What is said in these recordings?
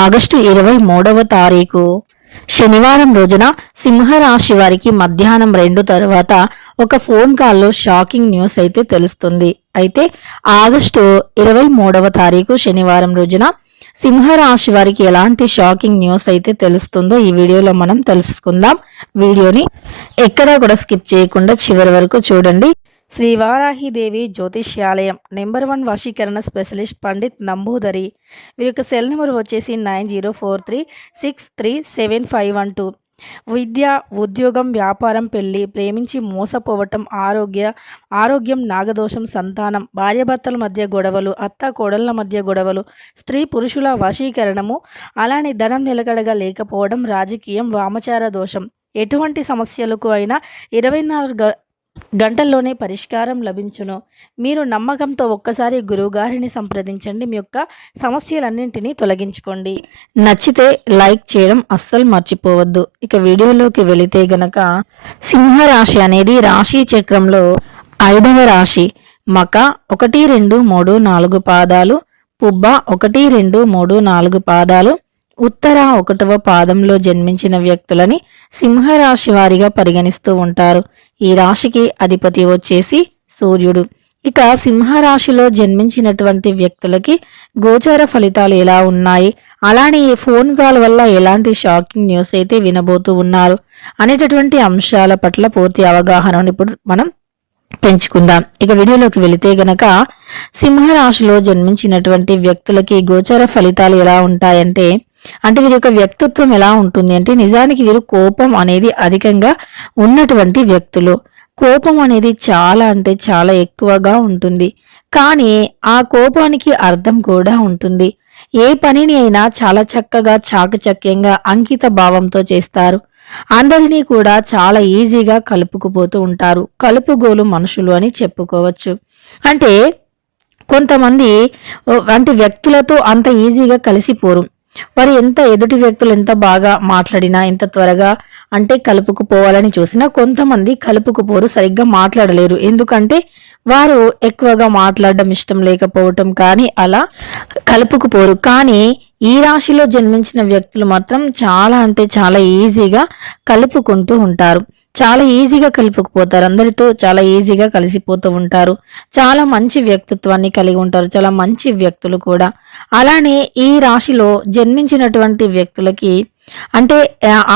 August 23వ తారీఖు శనివారం రోజున సింహరాశి వారికి మధ్యాహ్నం 2 తర్వాత ఒక ఫోన్ కాల్లో షాకింగ్ న్యూస్ అయితే తెలుస్తుంది. అయితే ఆగస్టు 23వ తారీఖు శనివారం రోజున సింహరాశి వారికి ఎలాంటి షాకింగ్ న్యూస్ అయితే తెలుస్తుందో ఈ వీడియోలో మనం తెలుసుకుందాం. వీడియోని ఎక్కడా కూడా స్కిప్ చేయకుండా చివరి వరకు చూడండి. శ్రీ వారాహిదేవి జ్యోతిష్యాలయం నెంబర్ 1 వశీకరణ స్పెషలిస్ట్ పండిత్ నంబూదరి. వీరి యొక్క సెల్ నెంబర్ వచ్చేసి 9043637512. విద్య, ఉద్యోగం, వ్యాపారం, పెళ్లి, ప్రేమించి మోసపోవటం, ఆరోగ్యం, నాగదోషం, సంతానం, భార్యాభర్తల మధ్య గొడవలు, అత్త కోడళ్ల మధ్య గొడవలు, స్త్రీ పురుషుల వశీకరణము, అలానే ధనం నిలకడగా లేకపోవడం, రాజకీయం, వామచార దోషం, ఎటువంటి సమస్యలకు అయినా 24 గంటల్లోనే పరిష్కారం లభించును. మీరు నమ్మకంతో ఒక్కసారి గురువుగారిని సంప్రదించండి. మీ యొక్క సమస్యలన్నింటినీ తొలగించుకోండి. నచ్చితే లైక్ చేయడం అస్సలు మర్చిపోవద్దు. ఇక వీడియోలోకి వెళితే గనక సింహరాశి అనేది రాశి చక్రంలో 5వ రాశి. మక 1, 2, 3, 4 పాదాలు, పుబ్బ 1, 2, 3, 4 పాదాలు, ఉత్తర 1వ పాదంలో జన్మించిన వ్యక్తులని సింహరాశి వారిగా పరిగణిస్తూ ఉంటారు. ఈ రాశికి అధిపతి వచ్చేసి సూర్యుడు. ఇక సింహరాశిలో జన్మించినటువంటి వ్యక్తులకి గోచార ఫలితాలు ఎలా ఉన్నాయి, అలానే ఈ ఫోన్ కాల్ వల్ల ఎలాంటి షాకింగ్ న్యూస్ అయితే వినబోతూ ఉన్నారు అనేటటువంటి అంశాల పట్ల పూర్తి అవగాహనను ఇప్పుడు మనం పెంచుకుందాం. ఇక వీడియోలోకి వెళితే గనక సింహరాశిలో జన్మించినటువంటి వ్యక్తులకి గోచార ఫలితాలు ఎలా ఉంటాయంటే, వీరి యొక్క వ్యక్తిత్వం ఎలా ఉంటుంది అంటే, నిజానికి వీరు కోపం అనేది అధికంగా ఉన్నటువంటి వ్యక్తులు. కోపం అనేది చాలా ఎక్కువగా ఉంటుంది. కానీ ఆ కోపానికి అర్థం కూడా ఉంటుంది. ఏ పనిని అయినా చాలా చక్కగా చాకచక్యంగా అంకిత భావంతో చేస్తారు. అందరినీ కూడా చాలా ఈజీగా కలుపుకుపోతూ ఉంటారు. కలుపుగోలు మనుషులు అని చెప్పుకోవచ్చు. అంటే కొంతమంది వ్యక్తులతో అంత ఈజీగా కలిసిపోరు. వారు ఎదుటి వ్యక్తులు ఎంత బాగా మాట్లాడినా, ఎంత త్వరగా కలుపుకుపోవాలని చూసినా కొంతమంది కలుపుకుపోరు, సరిగ్గా మాట్లాడలేరు. ఎందుకంటే వారు ఎక్కువగా మాట్లాడడం ఇష్టం లేకపోవటం, కానీ అలా కలుపుకుపోరు. కానీ ఈ రాశిలో జన్మించిన వ్యక్తులు మాత్రం చాలా ఈజీగా కలుపుకుంటూ ఉంటారు. చాలా ఈజీగా కలుపుకుపోతారు. అందరితో చాలా ఈజీగా కలిసిపోతూ ఉంటారు. చాలా మంచి వ్యక్తిత్వాన్ని కలిగి ఉంటారు. చాలా మంచి వ్యక్తులు కూడా. అలానే ఈ రాశిలో జన్మించినటువంటి వ్యక్తులకి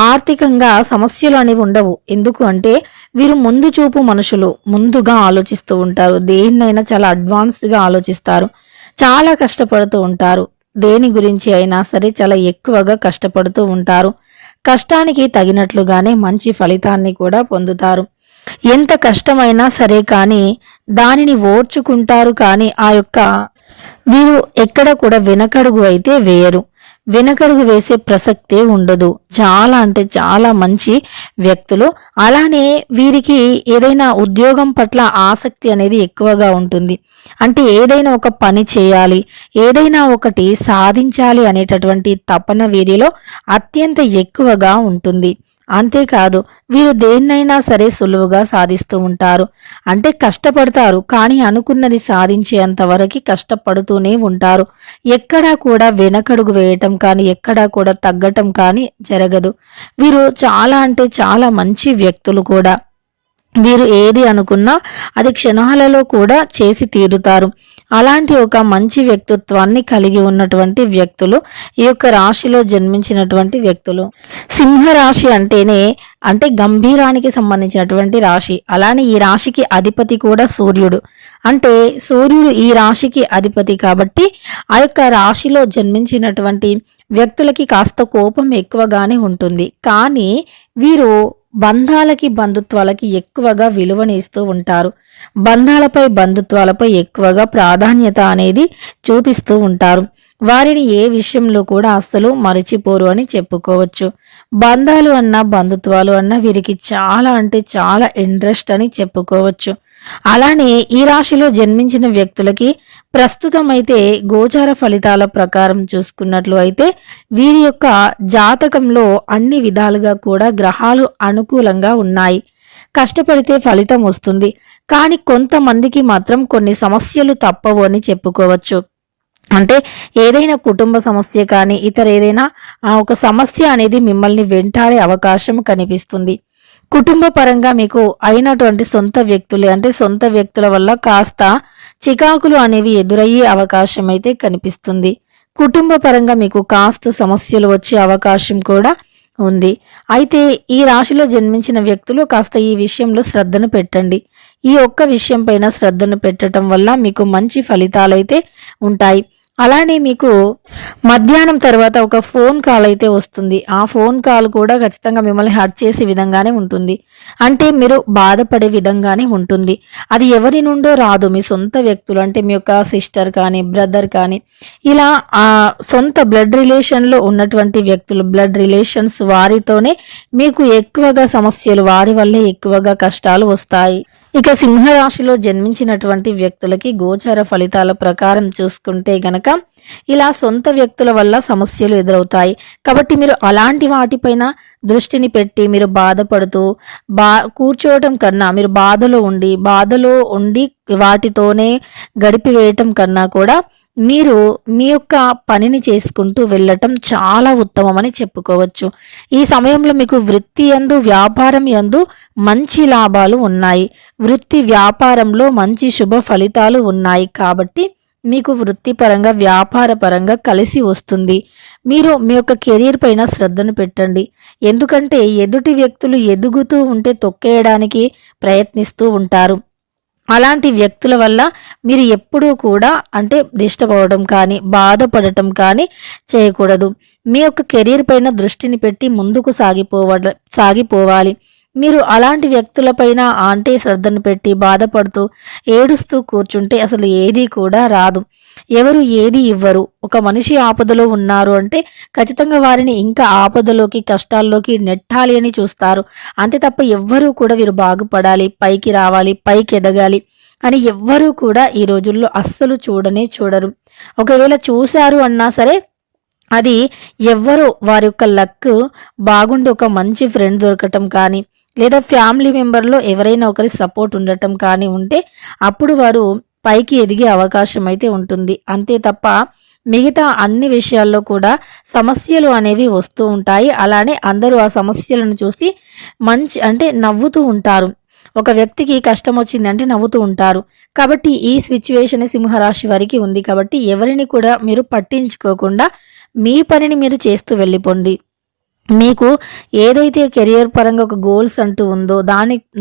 ఆర్థికంగా సమస్యలు అనేవి ఉండవు. ఎందుకు అంటే వీరు ముందు చూపు మనుషులు, ముందుగా ఆలోచిస్తూ ఉంటారు. దేన్నైనా చాలా అడ్వాన్స్గా ఆలోచిస్తారు. చాలా కష్టపడుతూ ఉంటారు. దేని గురించి అయినా సరే చాలా ఎక్కువగా కష్టపడుతూ ఉంటారు. కష్టానికి తగినట్లుగానే మంచి ఫలితాన్ని కూడా పొందుతారు. ఎంత కష్టమైనా సరే కానీ దానిని ఓర్చుకుంటారు. కానీ వీరు ఎక్కడ కూడా వెనకడుగు అయితే వేయరు. వెనకడుగు వేసే ప్రసక్తే ఉండదు. చాలా మంచి వ్యక్తులు. అలానే వీరికి ఏదైనా ఉద్యోగం పట్ల ఆసక్తి అనేది ఎక్కువగా ఉంటుంది. ఏదైనా ఒక పని చేయాలి, ఏదైనా ఒకటి సాధించాలి అనేటటువంటి తపన వీరిలో అత్యంత ఎక్కువగా ఉంటుంది. అంతేకాదు వీరు దేన్నైనా సరే సులువుగా సాధిస్తూ ఉంటారు. కష్టపడతారు, కానీ అనుకున్నది సాధించేంత వరకు కష్టపడుతూనే ఉంటారు. ఎక్కడా కూడా వెనకడుగు వేయటం కానీ, ఎక్కడా కూడా తగ్గటం కానీ జరగదు. వీరు చాలా మంచి వ్యక్తులు కూడా. వీరు ఏది అనుకున్నా అది క్షణాలలో కూడా చేసి తీరుతారు. అలాంటి ఒక మంచి వ్యక్తిత్వాన్ని కలిగి ఉన్నటువంటి వ్యక్తులు ఈ యొక్క రాశిలో జన్మించినటువంటి వ్యక్తులు. సింహరాశి అంటేనే గంభీరానికి సంబంధించినటువంటి రాశి. అలానే ఈ రాశికి అధిపతి కూడా సూర్యుడు. సూర్యుడు ఈ రాశికి అధిపతి కాబట్టి ఆ యొక్క రాశిలో జన్మించినటువంటి వ్యక్తులకి కాస్త కోపం ఎక్కువగానే ఉంటుంది. కానీ వీరు బంధాలకి, బంధుత్వాలకి ఎక్కువగా విలువనిస్తూ ఉంటారు. బంధుత్వాలపై ఎక్కువగా ప్రాధాన్యత అనేది చూపిస్తూ ఉంటారు. వారిని ఏ విషయంలో కూడా అస్సలు మరిచిపోరు అని చెప్పుకోవచ్చు. బంధాలు అన్నా, బంధుత్వాలు అన్నా వీరికి చాలా ఇంట్రెస్ట్ అని చెప్పుకోవచ్చు. అలానే ఈ రాశిలో జన్మించిన వ్యక్తులకి ప్రస్తుతం అయితే గోచార ఫలితాల ప్రకారం చూసుకున్నట్లు అయితే వీరి యొక్క జాతకంలో అన్ని విధాలుగా కూడా గ్రహాలు అనుకూలంగా ఉన్నాయి. కష్టపడితే ఫలితం వస్తుంది. కానీ కొంతమందికి మాత్రం కొన్ని సమస్యలు తప్పవు అని చెప్పుకోవచ్చు. అంటే ఏదైనా కుటుంబ సమస్య కానీ, ఇతర ఏదైనా ఒక సమస్య అనేది మిమ్మల్ని వెంటాడే అవకాశం కనిపిస్తుంది. కుటుంబ పరంగా మీకు అయినటువంటి సొంత వ్యక్తులే అంటే సొంత వ్యక్తుల వల్ల కాస్త చికాకులు అనేవి ఎదురయ్యే అవకాశం అయితే కనిపిస్తుంది. కుటుంబ పరంగా మీకు కాస్త సమస్యలు వచ్చే అవకాశం కూడా ఉంది. అయితే ఈ రాశిలో జన్మించిన వ్యక్తులు కాస్త ఈ విషయంలో శ్రద్ధను పెట్టండి. ఈ ఒక్క విషయం పైన శ్రద్ధను పెట్టటం వల్ల మీకు మంచి ఫలితాలైతే ఉంటాయి. అలానే మీకు మధ్యాహ్నం తర్వాత ఒక ఫోన్ కాల్ అయితే వస్తుంది. ఆ ఫోన్ కాల్ కూడా ఖచ్చితంగా మిమ్మల్ని హర్ట్ చేసే విధంగానే ఉంటుంది. అంటే మీరు బాధపడే విధంగానే ఉంటుంది. అది ఎవరి నుండో రాదు. మీ సొంత వ్యక్తులు అంటే మీ యొక్క సిస్టర్ కానీ, బ్రదర్ కానీ ఇలా సొంత బ్లడ్ రిలేషన్‌లో ఉన్నటువంటి వ్యక్తులు, బ్లడ్ రిలేషన్స్ వారితోనే మీకు ఎక్కువగా సమస్యలు, వారి వల్లే ఎక్కువగా కష్టాలు వస్తాయి. ఇక సింహరాశిలో జన్మించినటువంటి వ్యక్తులకి గోచార ఫలితాల ప్రకారం చూసుకుంటే గనక ఇలా సొంత వ్యక్తుల వల్ల సమస్యలు ఎదురవుతాయి. కాబట్టి మీరు అలాంటి వాటిపైన దృష్టిని పెట్టి మీరు బాధపడుతూ కూర్చోవటం కన్నా మీరు బాధలో ఉండి వాటితోనే గడిపివేయటం కన్నా కూడా మీరు మీ యొక్క పనిని చేసుకుంటూ వెళ్ళటం చాలా ఉత్తమమని చెప్పుకోవచ్చు. ఈ సమయంలో మీకు వృత్తి యందు, వ్యాపారం యందు మంచి లాభాలు ఉన్నాయి. వృత్తి వ్యాపారంలో మంచి శుభ ఫలితాలు ఉన్నాయి. కాబట్టి మీకు వృత్తిపరంగా, వ్యాపార పరంగా కలిసి వస్తుంది. మీరు మీ యొక్క కెరీర్ పైన శ్రద్ధను పెట్టండి. ఎందుకంటే ఎదుటి వ్యక్తులు ఎదుగుతూ ఉంటే తొక్కేయడానికి ప్రయత్నిస్తూ ఉంటారు. అలాంటి వ్యక్తుల వల్ల మీరు ఎప్పుడూ కూడా అంటే డిస్టర్బ్ అవ్వడం కానీ, బాధపడటం కానీ చేయకూడదు. మీ యొక్క కెరీర్ పైన దృష్టిని పెట్టి ముందుకు సాగిపోవాలి. మీరు అలాంటి వ్యక్తులపైన అంటే శ్రద్ధను పెట్టి బాధపడుతూ, ఏడుస్తూ కూర్చుంటే అసలు ఏదీ కూడా రాదు. ఎవరు ఏది ఇవ్వరు. ఒక మనిషి ఆపదలో ఉన్నారు అంటే ఖచ్చితంగా వారిని ఇంకా ఆపదలోకి, కష్టాల్లోకి నెట్టాలి అని చూస్తారు. అంతే తప్ప ఎవ్వరూ కూడా వీరు బాగుపడాలి, పైకి రావాలి, పైకి ఎదగాలి అని ఎవ్వరూ కూడా ఈ రోజుల్లో అస్సలు చూడరు. ఒకవేళ చూశారు అన్నా సరే అది ఎవ్వరో వారి యొక్క లక్ బాగుండి ఒక మంచి ఫ్రెండ్ దొరకటం కానీ, లేదా ఫ్యామిలీ మెంబర్‌లో ఎవరైనా ఒకరి సపోర్ట్ ఉండటం కానీ ఉంటే అప్పుడు వారు పైకి ఎదిగే అవకాశం అయితే ఉంటుంది. అంతే తప్ప మిగతా అన్ని విషయాల్లో కూడా సమస్యలు అనేవి వస్తూ ఉంటాయి. అలానే అందరూ ఆ సమస్యలను చూసి అంటే నవ్వుతూ ఉంటారు. ఒక వ్యక్తికి కష్టం వచ్చిందంటే నవ్వుతూ ఉంటారు. కాబట్టి ఈ సిట్యుయేషన్ సింహరాశి వారికి ఉంది. కాబట్టి ఎవరిని కూడా మీరు పట్టించుకోకుండా మీ పనిని మీరు చేస్తూ వెళ్ళిపోండి. మీకు ఏదైతే కెరియర్ పరంగా ఒక గోల్స్ అంటూ ఉందో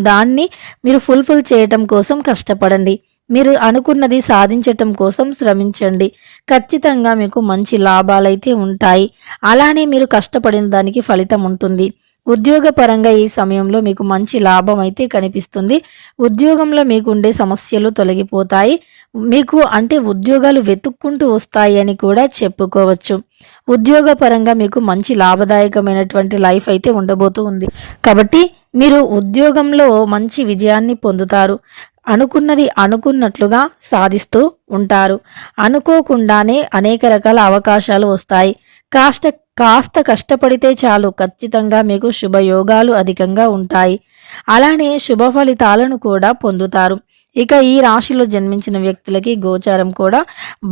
దాన్ని మీరు ఫుల్‌ఫిల్ చేయటం కోసం కష్టపడండి. మీరు అనుకున్నది సాధించటం కోసం శ్రమించండి. ఖచ్చితంగా మీకు మంచి లాభాలైతే ఉంటాయి. అలానే మీరు కష్టపడిన దానికి ఫలితం ఉంటుంది. ఉద్యోగపరంగా ఈ సమయంలో మీకు మంచి లాభం అయితే కనిపిస్తుంది. ఉద్యోగంలో మీకుండే సమస్యలు తొలగిపోతాయి. మీకు అంటే ఉద్యోగాలు వెతుక్కుంటూ వస్తాయి అని కూడా చెప్పుకోవచ్చు. ఉద్యోగపరంగా మీకు మంచి లాభదాయకమైనటువంటి లైఫ్ అయితే ఉండబోతూ ఉంది. కాబట్టి మీరు ఉద్యోగంలో మంచి విజయాన్ని పొందుతారు. అనుకున్నది అనుకున్నట్లుగా సాధిస్తూ ఉంటారు. అనుకోకుండానే అనేక రకాల అవకాశాలు వస్తాయి. కాస్త కష్టపడితే చాలు ఖచ్చితంగా మీకు శుభయోగాలు అధికంగా ఉంటాయి. అలానే శుభ ఫలితాలను కూడా పొందుతారు. ఇక ఈ రాశిలో జన్మించిన వ్యక్తులకి గోచారం కూడా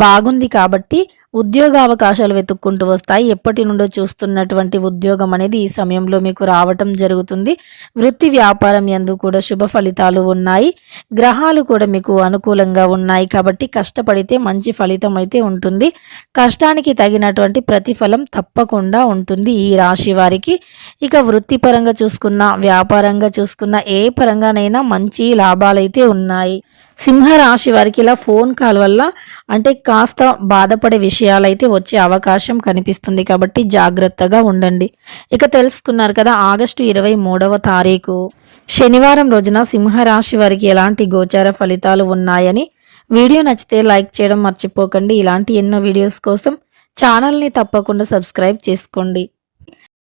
బాగుంది కాబట్టి ఉద్యోగ అవకాశాలు వెతుక్కుంటూ వస్తాయి. ఎప్పటి నుండో చూస్తున్నటువంటి ఉద్యోగం అనేది ఈ సమయంలో మీకు రావటం జరుగుతుంది. వృత్తి వ్యాపారం యందు కూడా శుభ ఫలితాలు ఉన్నాయి. గ్రహాలు కూడా మీకు అనుకూలంగా ఉన్నాయి కాబట్టి కష్టపడితే మంచి ఫలితం అయితే ఉంటుంది. కష్టానికి తగినటువంటి ప్రతిఫలం తప్పకుండా ఉంటుంది ఈ రాశి వారికి. ఇక వృత్తిపరంగా చూసుకున్న, వ్యాపారంగా చూసుకున్న ఏ పరంగానైనా మంచి లాభాలైతే ఉన్నాయి. సింహరాశి వారికి ఇలా ఫోన్ కాల్ వల్ల అంటే కాస్త బాధపడే విషయాలైతే వచ్చే అవకాశం కనిపిస్తుంది. కాబట్టి జాగ్రత్తగా ఉండండి. ఇక తెలుసుకున్నారు కదా ఆగస్టు 23వ తారీఖు శనివారం రోజున సింహరాశి వారికి ఎలాంటి గోచార ఫలితాలు ఉన్నాయని. వీడియో నచ్చితే లైక్ చేయడం మర్చిపోకండి. ఇలాంటి ఎన్నో వీడియోస్ కోసం ఛానల్ని తప్పకుండా సబ్స్క్రైబ్ చేసుకోండి.